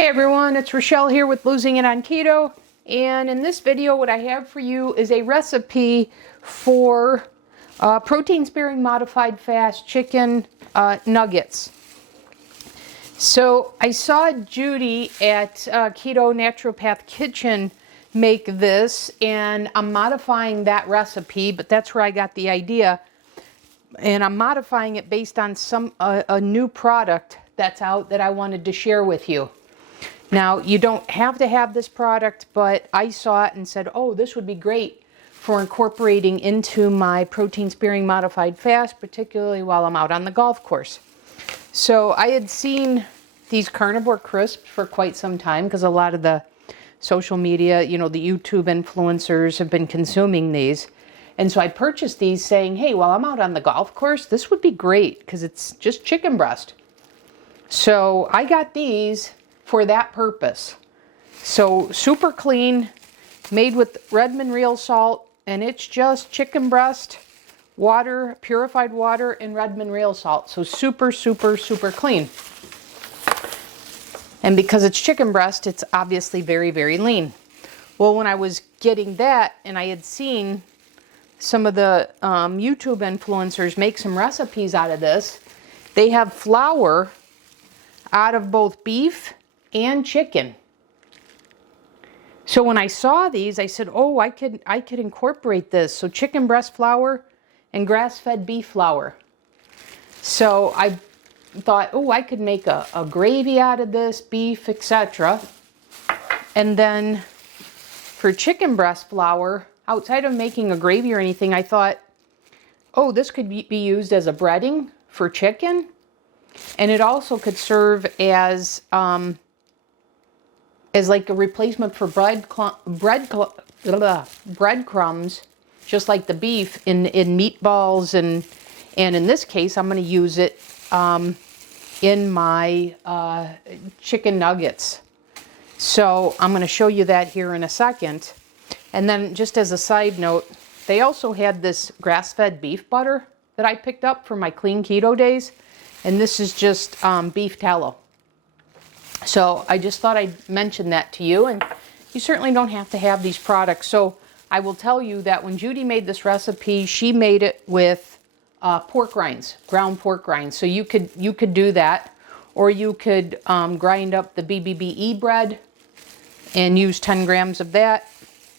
Hey everyone, it's Rochelle here with Losing It on Keto, and in this video what I have for you is a recipe for protein sparing modified fast chicken nuggets. So I saw Judy at Keto Naturopath Kitchen make this, and I'm modifying that recipe, but that's where I got the idea, and I'm modifying it based on a new product that's out that I wanted to share with you. Now, you don't have to have this product, but I saw it and said, oh, this would be great for incorporating into my protein sparing modified fast, particularly while I'm out on the golf course. So I had seen these Carnivore Crisps for quite some time because a lot of the social media, the YouTube influencers have been consuming these. And so I purchased these saying, hey, while I'm out on the golf course, this would be great because it's just chicken breast. So I got these for that purpose. So super clean, made with Redmond real salt, and it's just chicken breast, water, purified water, and Redmond real salt. So super, super, super clean. And because it's chicken breast, it's obviously very, very lean. Well, when I was getting that, and I had seen some of the YouTube influencers make some recipes out of this, they have flour out of both beef and chicken. So when I saw these, I said, oh, I could incorporate this. So chicken breast flour and grass-fed beef flour. So I thought, oh, I could make a gravy out of this, beef, etc. And then for chicken breast flour, outside of making a gravy or anything, I thought, oh, this could be used as a breading for chicken. And it also could serve as like a replacement for breadcrumbs, just like the beef in meatballs, and in this case I'm going to use it in my chicken nuggets. So I'm going to show you that here in a second. And then just as a side note, they also had this grass-fed beef butter that I picked up for my clean keto days, and this is just beef tallow. So I just thought I'd mention that to you, and you certainly don't have to have these products. So I will tell you that when Judy made this recipe, she made it with pork rinds, ground pork rinds. So you could do that, or you could grind up the BBBE bread and use 10 grams of that.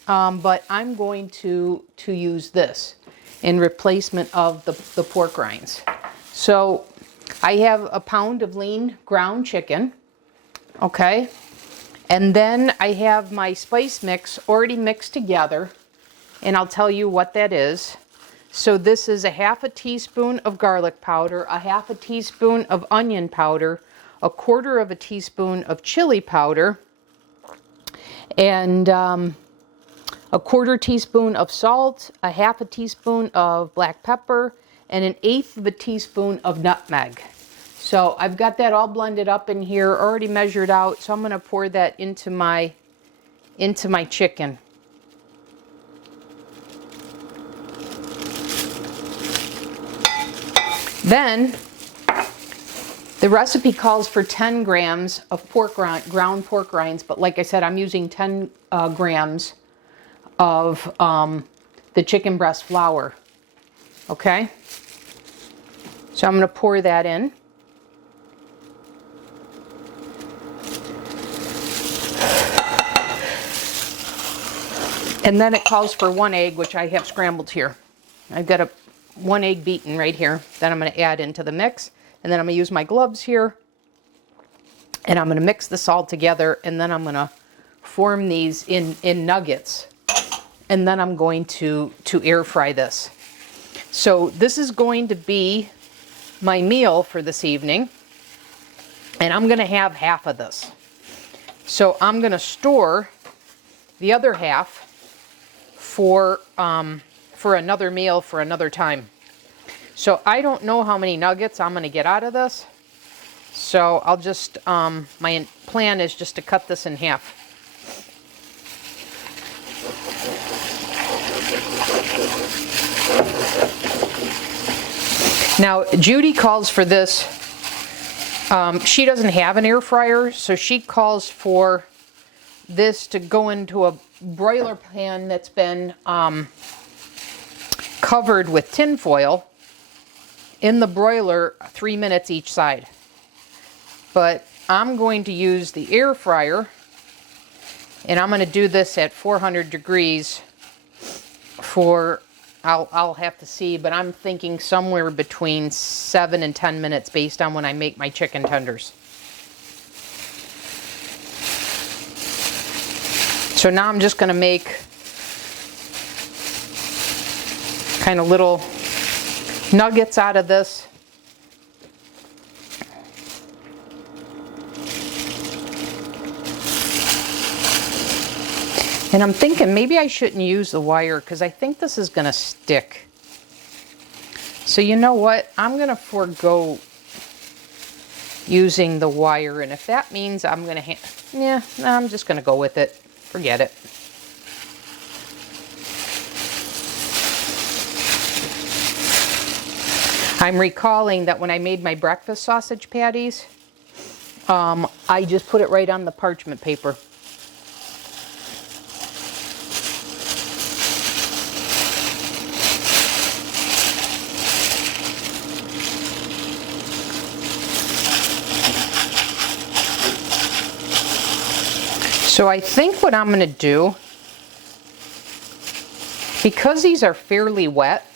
But I'm going to use this in replacement of the pork rinds. So I have a pound of lean ground chicken. Okay, and then I have my spice mix already mixed together, and I'll tell you what that is. So this is a half a teaspoon of garlic powder, a half a teaspoon of onion powder, a quarter of a teaspoon of chili powder, and a quarter teaspoon of salt, a half a teaspoon of black pepper, and an eighth of a teaspoon of nutmeg. So I've got that all blended up in here, already measured out. So I'm going to pour that into my chicken. Then the recipe calls for 10 grams of ground pork rinds, but like I said, I'm using 10 grams of the chicken breast flour. Okay? So I'm going to pour that in. And then it calls for 1 egg, which I have scrambled here. I've got 1 egg beaten right here that I'm going to add into the mix. And then I'm going to use my gloves here. And I'm going to mix this all together. And then I'm going to form these in nuggets. And then I'm going to air fry this. So this is going to be my meal for this evening. And I'm going to have half of this. So I'm going to store the other half for another meal for another time. So I don't know how many nuggets I'm going to get out of this. So I'll just, my plan is just to cut this in half. Now Judy calls for this She doesn't have an air fryer, so she calls for this to go into a broiler pan that's been covered with tin foil in the broiler 3 minutes each side. But I'm going to use the air fryer, and I'm going to do this at 400 degrees for, I'll have to see, but I'm thinking somewhere between 7 and 10 minutes based on when I make my chicken tenders. So now I'm just going to make kind of little nuggets out of this. And I'm thinking maybe I shouldn't use the wire because I think this is going to stick. So you know what? I'm going to forego using the wire. And if that means I'm going to, I'm just going to go with it. Forget it. I'm recalling that when I made my breakfast sausage patties, I just put it right on the parchment paper. So I think what I'm going to do, because these are fairly wet,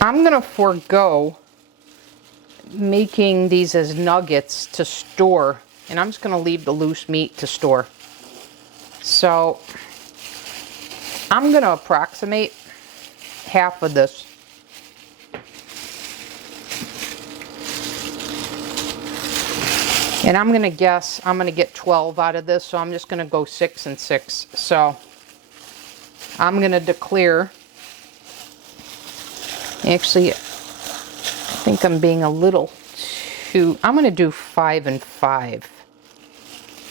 I'm going to forego making these as nuggets to store, and I'm just going to leave the loose meat to store. So I'm going to approximate half of this. And I'm going to guess I'm going to get 12 out of this, so I'm just going to go 6 and 6. So I'm going to declare, actually, I think I'm being a little too, I'm going to do 5 and 5.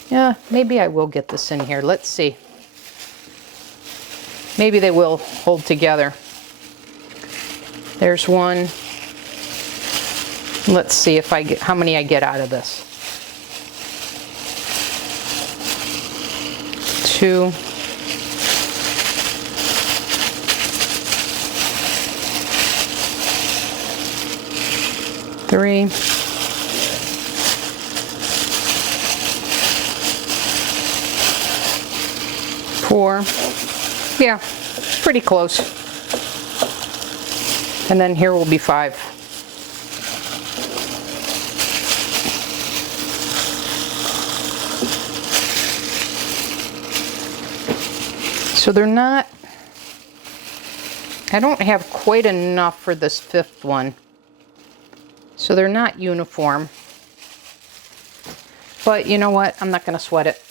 Yeah, maybe I will get this in here. Let's see. Maybe they will hold together. There's one. Let's see if I get how many I get out of this. 2. 3. 4. Yeah, pretty close. And then here will be 5. So they're not, I don't have quite enough for this 5th one. So they're not uniform. But you know what? I'm not going to sweat it.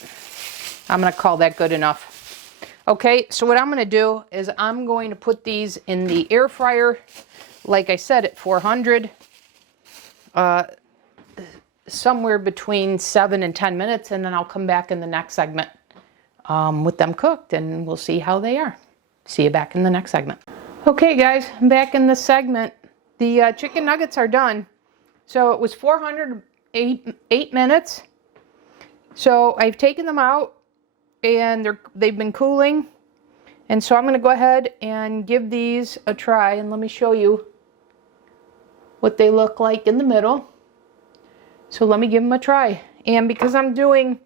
I'm going to call that good enough. Okay, so what I'm going to do is I'm going to put these in the air fryer, like I said, at 400, somewhere between 7 and 10 minutes, and then I'll come back in the next segment with them cooked, and we'll see how they are. See you back in the next segment. Okay, guys, I'm back in this segment. The chicken nuggets are done. So it was 408 minutes. So I've taken them out, and they've been cooling. And so I'm going to go ahead and give these a try, and let me show you what they look like in the middle. So let me give them a try. And because I'm doing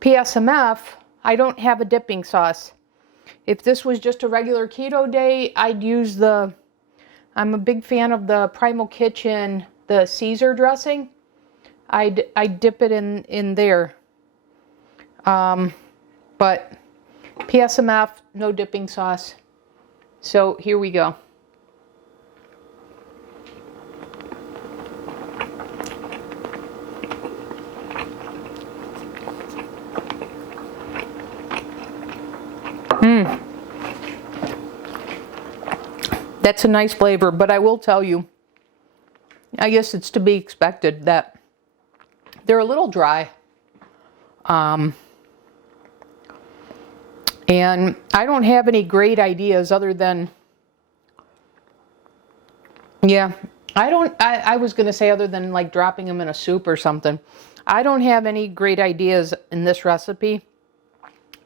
PSMF, I don't have a dipping sauce. If this was just a regular keto day, I'd use I'm a big fan of the Primal Kitchen, the Caesar dressing. I'd dip it in there. But PSMF, no dipping sauce. So here we go. That's a nice flavor, but I will tell you, I guess it's to be expected that they're a little dry. And I don't have any great ideas other than Yeah, I was going to say, other than like dropping them in a soup or something, I don't have any great ideas in this recipe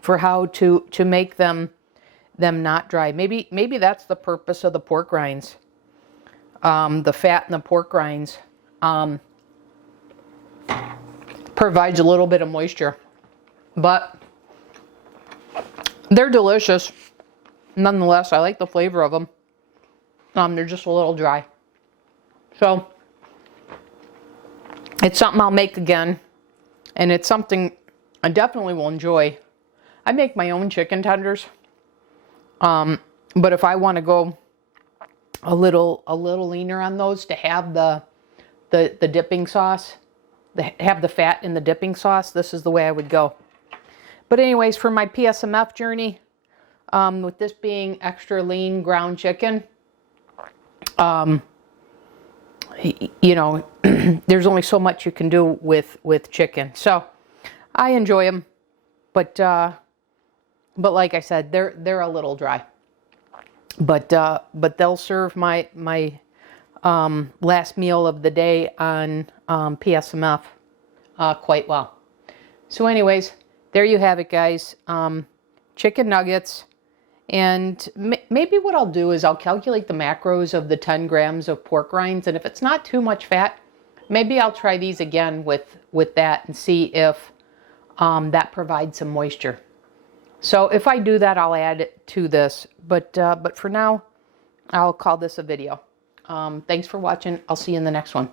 for how to make them not dry. Maybe that's the purpose of the pork rinds. The fat in the pork rinds provides a little bit of moisture, but they're delicious nonetheless. I like the flavor of them. They're just a little dry. So it's something I'll make again, and it's something I definitely will enjoy. I make my own chicken tenders, but if I want to go a little leaner on those to have the dipping sauce, have the fat in the dipping sauce, this is the way I would go. But anyways, for my PSMF journey, with this being extra lean ground chicken, you know, there's only so much you can do with chicken. So I enjoy them, but like I said, they're a little dry. But they'll serve my last meal of the day on PSMF quite well. So anyways, there you have it, guys. Chicken nuggets. And maybe what I'll do is I'll calculate the macros of the 10 grams of pork rinds, and if it's not too much fat, maybe I'll try these again with that and see if that provides some moisture. So if I do that, I'll add it to this. But for now, I'll call this a video. Thanks for watching. I'll see you in the next one.